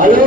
Hello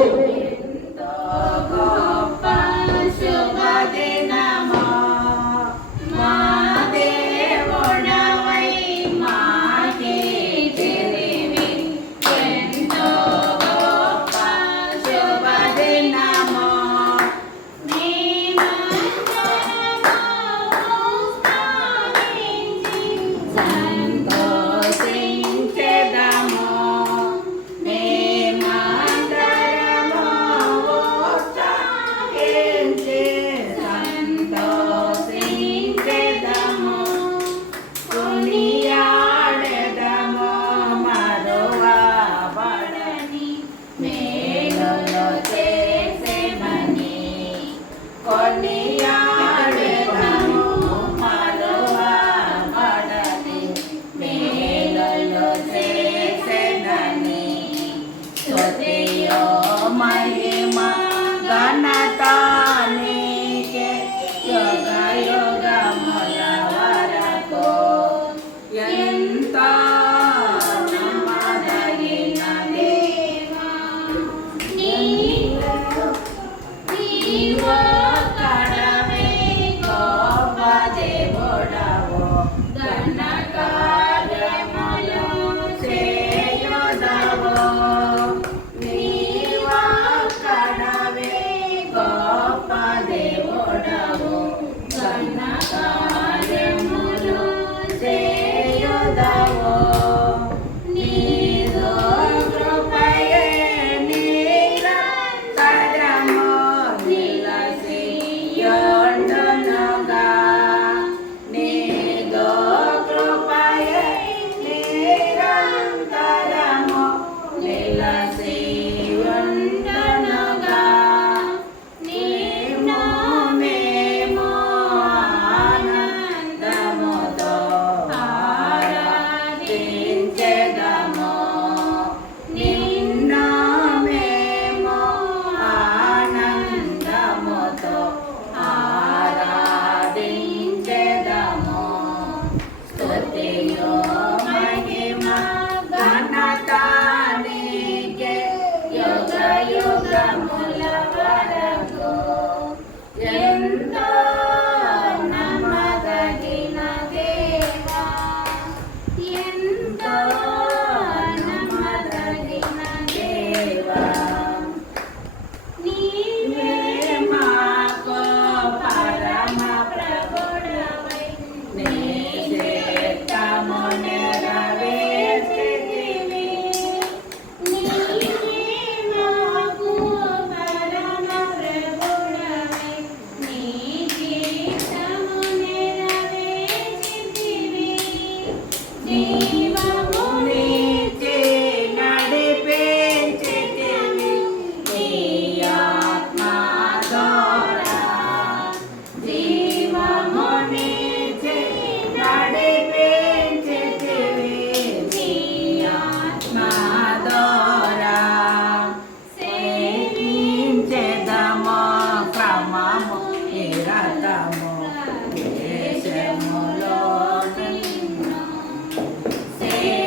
Say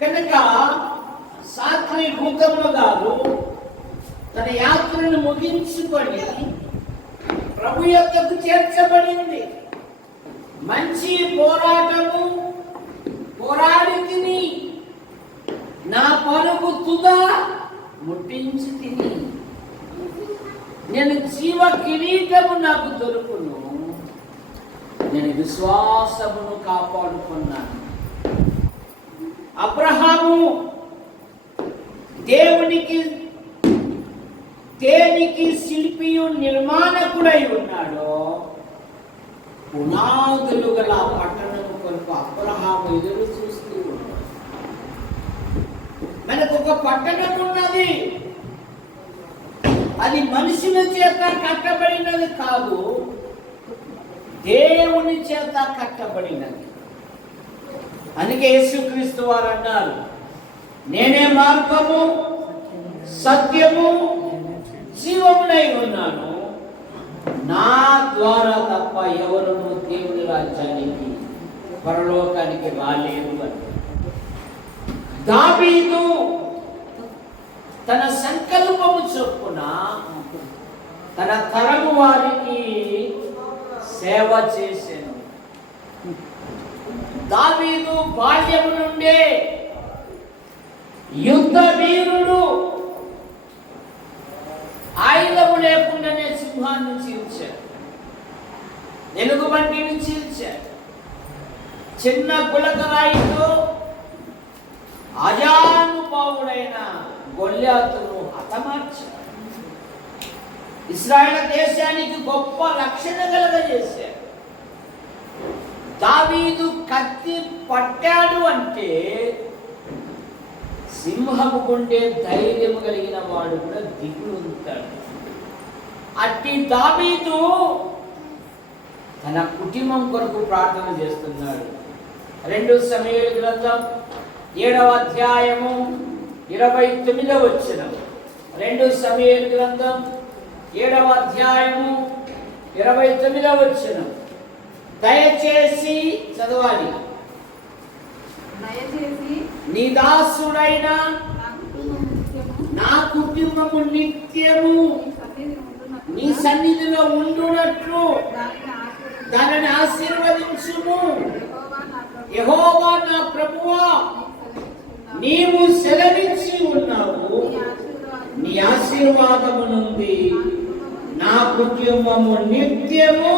కనుక Sartre భూతమ్మ గారు తన యాత్రను ముగించుకొని ప్రభు యొద్దకు చేర్చబడింది. మంచి పోరాటము పోరాడి తిని నా పరుగు తుదా ముట్టించి తిని నేను జీవ కిరీటము నాకు దొరుకును, నేను విశ్వాసమును కాపాడుకున్నాను. అబ్రహాము దేనికి శిల్పియు నిర్మాణకుడై ఉన్నాడో పునాదులు గల పట్టణం కొరకు అబ్రహాము ఎదురు చూస్తూ ఉన్నాడు. మనకు ఒక పట్టణం ఉన్నది, అది మనుషుల చేత కట్టబడినది కాదు, దేవుని చేత కట్టబడినది. అందుకే యేసుక్రీస్తు వారు అన్నారు, నేనే మార్గము సత్యము జీవమునై ఉన్నాను, నా ద్వారా తప్ప ఎవరును దేవుని రాజ్యానికి పరలోకానికి రాలేరు అని. దావీదు తన సంకల్పము చొప్పున తన తరము వారికి సేవ చేసెను. దావీదు బాల్యము నుండే యుద్ధ వీరుడు. ఆయుధము లేకుండానే సింహాన్ని చీల్చాడు, ఎలుగుబంటిని చీల్చాడు. చిన్న గులకరాయితో అజానుభావుడైన గొల్యాతును హతమార్చాడు. ఇశ్రాయేలు దేశానికి గొప్ప రక్షణ కలుగజేశాడు. దావీదు కత్తి పట్టాడు అంటే సింహము గుండె ధైర్యం కలిగిన వాడు కూడా దిగులు ఉంటాడు. అట్టి దావీదు తన కుటుంబం కొరకు ప్రార్థన చేస్తున్నాడు. 2 సమూయేలు గ్రంథం 7వ అధ్యాయము 29వ వచనం. 2 సమూయేలు గ్రంథం 7వ అధ్యాయము 29వ వచనం. దయచేసి చదవాలి. నీ దాసుడైన నా కుటుంబము నిత్యము నీ సన్నిధిలో ఉండునట్లు దానిని ఆశీర్వదించుము. యెహోవా నా ప్రభువా, నీవు సెలవిచ్చి ఉన్నావు, నీ ఆశీర్వాదము నుండి నా కుటుంబము నిత్యము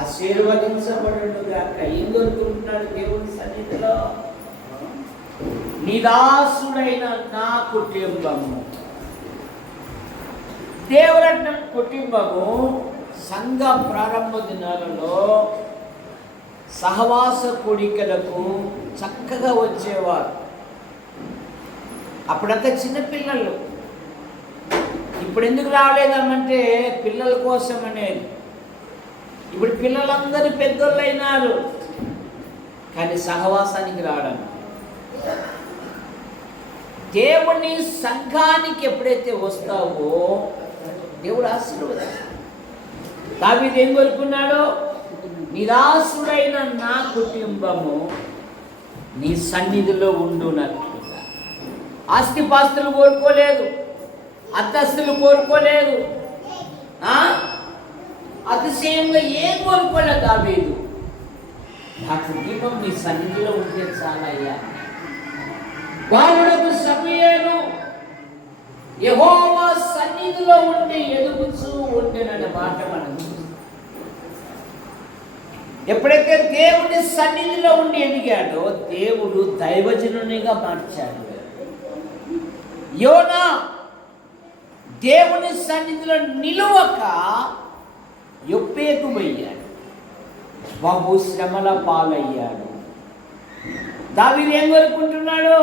ఆశీర్వదించబడుగాక. ఏం కోరుకుంటున్నాడు దేవుని సన్నిధిలో? నీ దాసుడైన నా కుటుంబము. దేవుడన్న కుటుంబము సంఘ ప్రారంభ దినాలలో సహవాస కోడికలకు చక్కగా వచ్చేవారు. అప్పుడంతా చిన్నపిల్లలు. ఇప్పుడు ఎందుకు రాలేదమ్మంటే పిల్లల కోసం అనేది. ఇప్పుడు పిల్లలందరూ పెద్దోళ్ళు అయినారు, కానీ సహవాసానికి రావడం. దేవుని సంఘానికి ఎప్పుడైతే వస్తావో దేవుడు ఆశీర్వదిస్తాడు. దావీదు ఏం కోరుకున్నాడో, నిరాశుడైన నా కుటుంబము నీ సన్నిధిలో ఉండునట్లుగా. ఆస్తిపాస్తులు కోరుకోలేదు, అంతస్తులు కోరుకోలేదు, అతిశయంగా ఏం కోరుకోలేదు దావీదు. నా కుటుంబం నీ సన్నిధిలో ఉంటే చాలయ్యా. బాలుడకు సమూయేలు యెహోవా సన్నిధిలో ఉండి ఎదుగుచూ ఉండెనన్న మాట మనం. ఎప్పుడైతే దేవుని సన్నిధిలో ఉండి ఎదిగాడో దేవుడు దైవజనునిగా మార్చాడు. యోనా దేవుని సన్నిధిలో నిలువక యొప్పేకు పోయాడు, బహు శ్రమల పాలయ్యాడు. దావీదు ఏం కోరుకుంటున్నాడు?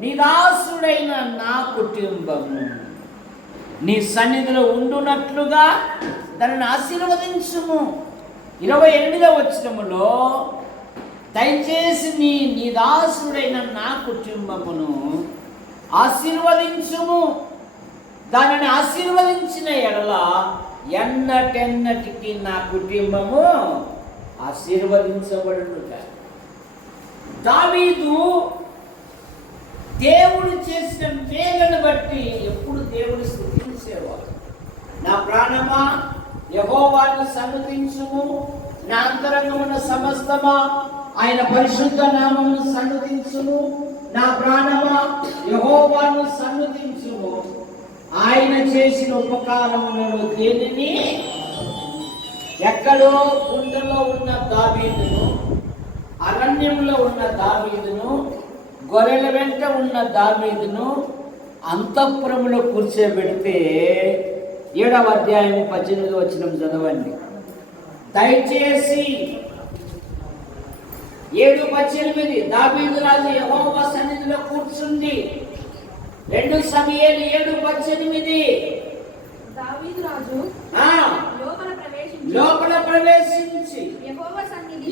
నీ దాసుడైన నా కుటుంబము నీ సన్నిధిలో ఉండునట్లుగా దానిని ఆశీర్వదించుము. 28వ వచనములో దయచేసి నీ దాసుడైన నా కుటుంబమును ఆశీర్వదించుము. దానిని ఆశీర్వదించిన ఎడల ఎన్నటెన్నటికి నా కుటుంబము ఆశీర్వదించబడునుగా. దావీదు చేసిన మేలను బట్టి ఎప్పుడు దేవుని స్తుతించేవాడు. నా ప్రాణమా యెహోవాను సన్నుతించుము, నా అంతరంగమున సమస్తమా ఆయన పరిశుద్ధ నామమును సన్నుతించుము. నా ప్రాణమా యెహోవాను సన్నుతించుము, ఆయన చేసిన ఉపకారములను దేనిని. ఎక్కడో గుండెలో ఉన్న దావీదును, అరణ్యంలో ఉన్న దావీదును, గొర్రెల వెంట ఉన్న దావీదును అంతఃపురములో కూర్చోబెడితే 7వ అధ్యాయం 18వ వచనం చదవండి దయచేసి. 7:18 దావీదు రాజు యెహోవా సన్నిధిలో కూర్చుంది. 2 సమూయేలు 7:18 దావీదు రాజు లోపల ప్రవేశించి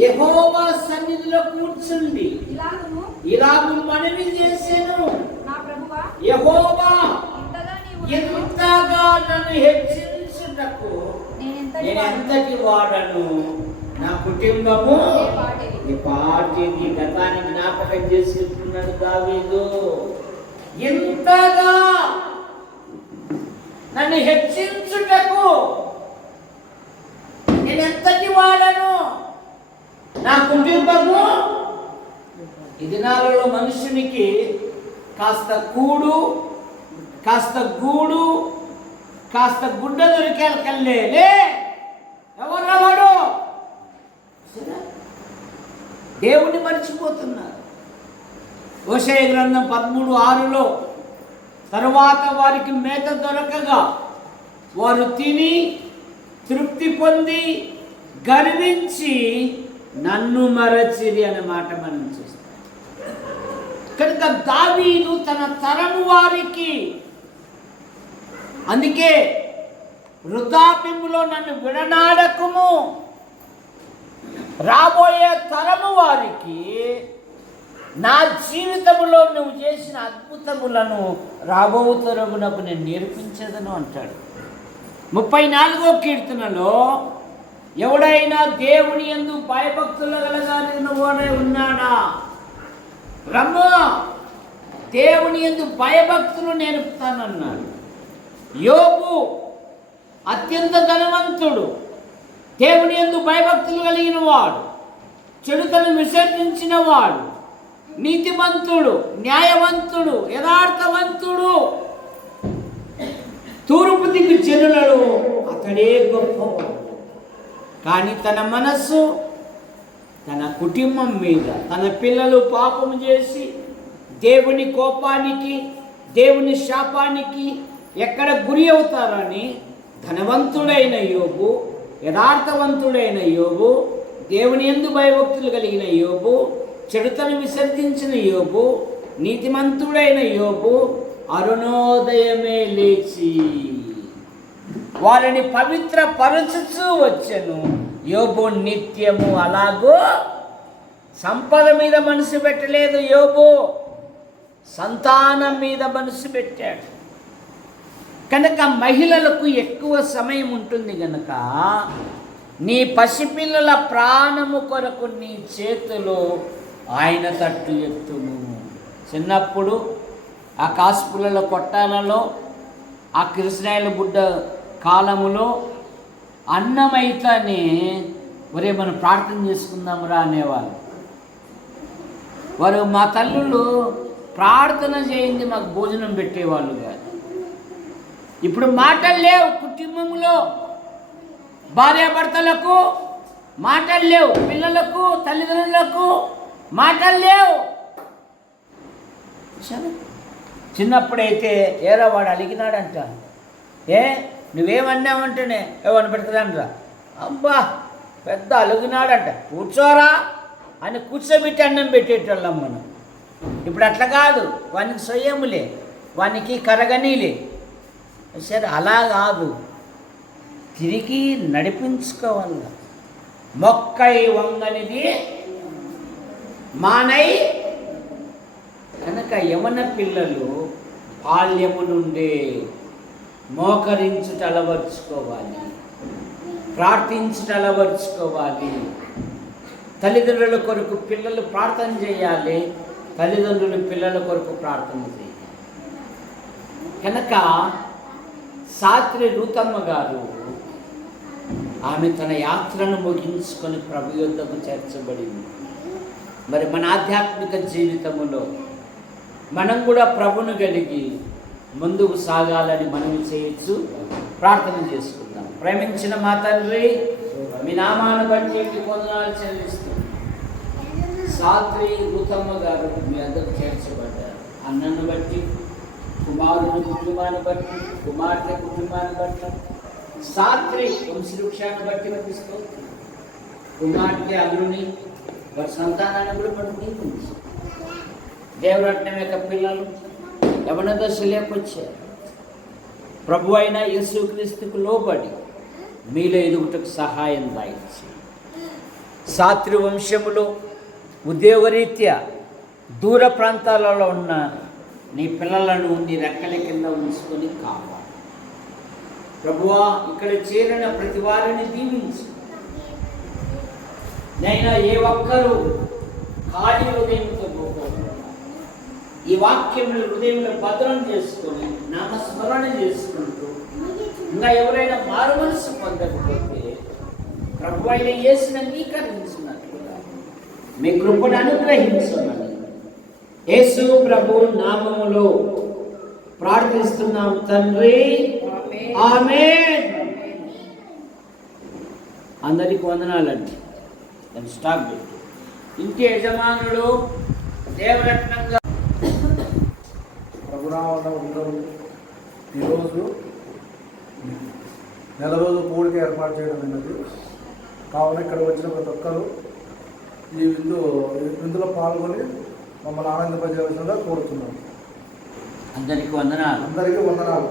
యెహోవా సన్నిధిలో కూర్చుండి ఇలాగు మనవి చేసెను, నా ప్రభువా యెహోవా ఎంతగా నన్ను హెచ్చించుటకు నేనెంతటి వాడను, నా కుటుంబము ఈ పార్టీని గతాన్ని జ్ఞాపకం చేసుకుంటున్నాడు దావీదు. ఎంతగా నన్ను హెచ్చించుటకు నేనెంతటి వాడను, నా కుటుంబము. ఈ దినాలలో మనుషునికి కాస్త కూడు, కాస్త గూడు, కాస్త గుడ్డ దొరికేలకల్లే ఎవరు దేవుణ్ణి మర్చిపోతున్నారు. హోషేయ గ్రంథం 13:6 తరువాత వారికి మేత దొరకగా వారు తిని తృప్తి పొంది గర్వించి నన్ను మరచిరి అనే మాట మనం చూస్తాం. కనుక దావీదు తన తరము వారికి, అందుకే వృద్ధాప్యములో నన్ను విడనాడకుము, రాబోయే తరము వారికి నా జీవితంలో నువ్వు చేసిన అద్భుతములను రాబో తరమునకు నేను నేర్పించదను అంటాడు. 34వ కీర్తనలో ఎవడైనా దేవుని యందు భయభక్తులు కలగాలిన వాడే ఉన్నాడా? రమ్ము, దేవుని యందు భయభక్తులు నేర్పుతానన్నాడు. యోబు అత్యంత ధనవంతుడు, దేవుని యందు భయభక్తులు కలిగిన వాడు, చెడుతను విసర్జించిన వాడు, నీతిమంతుడు, న్యాయవంతుడు, యథార్థవంతుడు. తూర్పు దిక్కు జనులలో అతడే గొప్పవాడు. కానీ తన మనస్సు తన కుటుంబం మీద, తన పిల్లలు పాపం చేసి దేవుని కోపానికి, దేవుని శాపానికి ఎక్కడ గురి అవుతారని ధనవంతుడైన యోబు, యథార్థవంతుడైన యోబు, దేవుని యందు భయభక్తులు కలిగిన యోబు, చెడుతను విసర్జించిన యోబు, నీతిమంతుడైన యోబు అరుణోదయమే లేచి వారిని పవిత్ర పరచుచూ వచ్చెను. యోబు నిత్యము అలాగూ సంపద మీద మనసు పెట్టలేదు. యోబు సంతానం మీద మనసు పెట్టాడు. కనుక మహిళలకు ఎక్కువ సమయం ఉంటుంది కనుక నీ పసిపిల్లల ప్రాణము కొరకు నీ చేతులు ఆయన తట్టు ఎత్తుము. చిన్నప్పుడు ఆ కాసుపుల్ల కొట్టాలలో, ఆ కృష్ణాయల బుడ్డ కాలములో అన్నమైతేనే ఒరే మనం ప్రార్థన చేసుకుందాంరా అనేవాళ్ళు. వారు మా తల్లులు ప్రార్థన చేయింది మాకు భోజనం పెట్టేవాళ్ళు కాదు. ఇప్పుడు మాటలు లేవు, కుటుంబంలో భార్యాభర్తలకు మాటలు లేవు, పిల్లలకు తల్లిదండ్రులకు మాటలు లేవు. చిన్నప్పుడైతే ఏరా వాడు అలిగినాడంట, నువ్వేమన్నావంటేనే ఏమని పెడతాడనరా, అబ్బా పెద్ద అలిగినాడంట, కూర్చోరా అని కూర్చోబెట్టి అన్నం పెట్టేటోళ్ళం మనం. ఇప్పుడు అట్లా కాదు, వానికి సొయ్యములే, వానికి కరగనీలే. సరే అలా కాదు, తిరిగి నడిపించుకోవాలి. మొక్కై వంగనిది మానై. కనుక యవన పిల్లలు బాల్యము నుండే మోకరించుట అలవర్చుకోవాలి, ప్రార్థించుట అలవర్చుకోవాలి. తల్లిదండ్రుల కొరకు పిల్లలు ప్రార్థన చేయాలి, తల్లిదండ్రులు పిల్లల కొరకు ప్రార్థన చేయాలి. కనుక సాత్రి రూతమ్మ గారు ఆమె తన యాత్రను ముగించుకొని ప్రభు యొద్దకు చేర్చబడింది. మరి మన ఆధ్యాత్మిక జీవితంలో మనం కూడా ప్రభును కలిగి ముందుకు సాగాలని మనం చేయొచ్చు. ప్రార్థన చేసుకుందాం. ప్రేమించిన మా తండ్రి, మీ నామాన్ని బట్టి మీకు వందనాలు చెల్లిస్తూ సాత్రి రూతమ్మ గారు మీ అందరూ చేర్చబడ్డారు. అన్నను బట్టి, కుమారుని కుటుంబాన్ని బట్టి, కుమార్తె కుటుంబాన్ని బట్టి, సాత్రి వంశవృక్షాన్ని బట్టి వర్తిస్తూ కుమార్తె అల్లుని వారి సంతానాన్ని కూడా పట్టుకుంది. దేవరత్నం యొక్క పిల్లలు యవన దశలోకి వచ్చారు. ప్రభు అయిన యేసుక్రీస్తుకు లోబడి మీలో ఎదుగుటకు సహాయం దాయించి సాత్రి వంశములో ఉద్యోగరీత్యా దూర ప్రాంతాలలో ఉన్న నీ పిల్లలను నీ రెక్కల కింద ఉంచుకొని కావాలి. ప్రభువా, ఇక్కడ చేరిన ప్రతి వారిని దీవించు. నైనా ఏ ఒక్కరూ ఖాళీ హృదయంతో పోకుండా ఈ వాక్యములు హృదయంలో భద్రం చేసుకొని నామస్మరణ చేసుకుంటూ ఇంకా ఎవరైనా మారు మనసు పొందకపోతే ప్రభు అయిన యేసుని అంగీకరించినట్లుగా మీ కృపను అనుగ్రహించమని యేసు ప్రభు నామములో ప్రార్థిస్తున్నాం తండ్రి, ఆమేన్. అందరికి వందనాలండి. స్టాప్ పెట్టి ఇంటి యజమానులు దేవరత్నంగా ప్రభునామమున అందరూ ఈరోజు నెల రోజు కూడిక ఏర్పాటు చేయడం అయినది. కావున ఇక్కడ వచ్చిన ప్రతి ఒక్కరూ ఈ విందులో పాల్గొని మమ్మల్ని ఆనందింపజేయవలసిందిగా కోరుతున్నాం. అందరికీ వందనాలు. అందరికీ వందనాలు.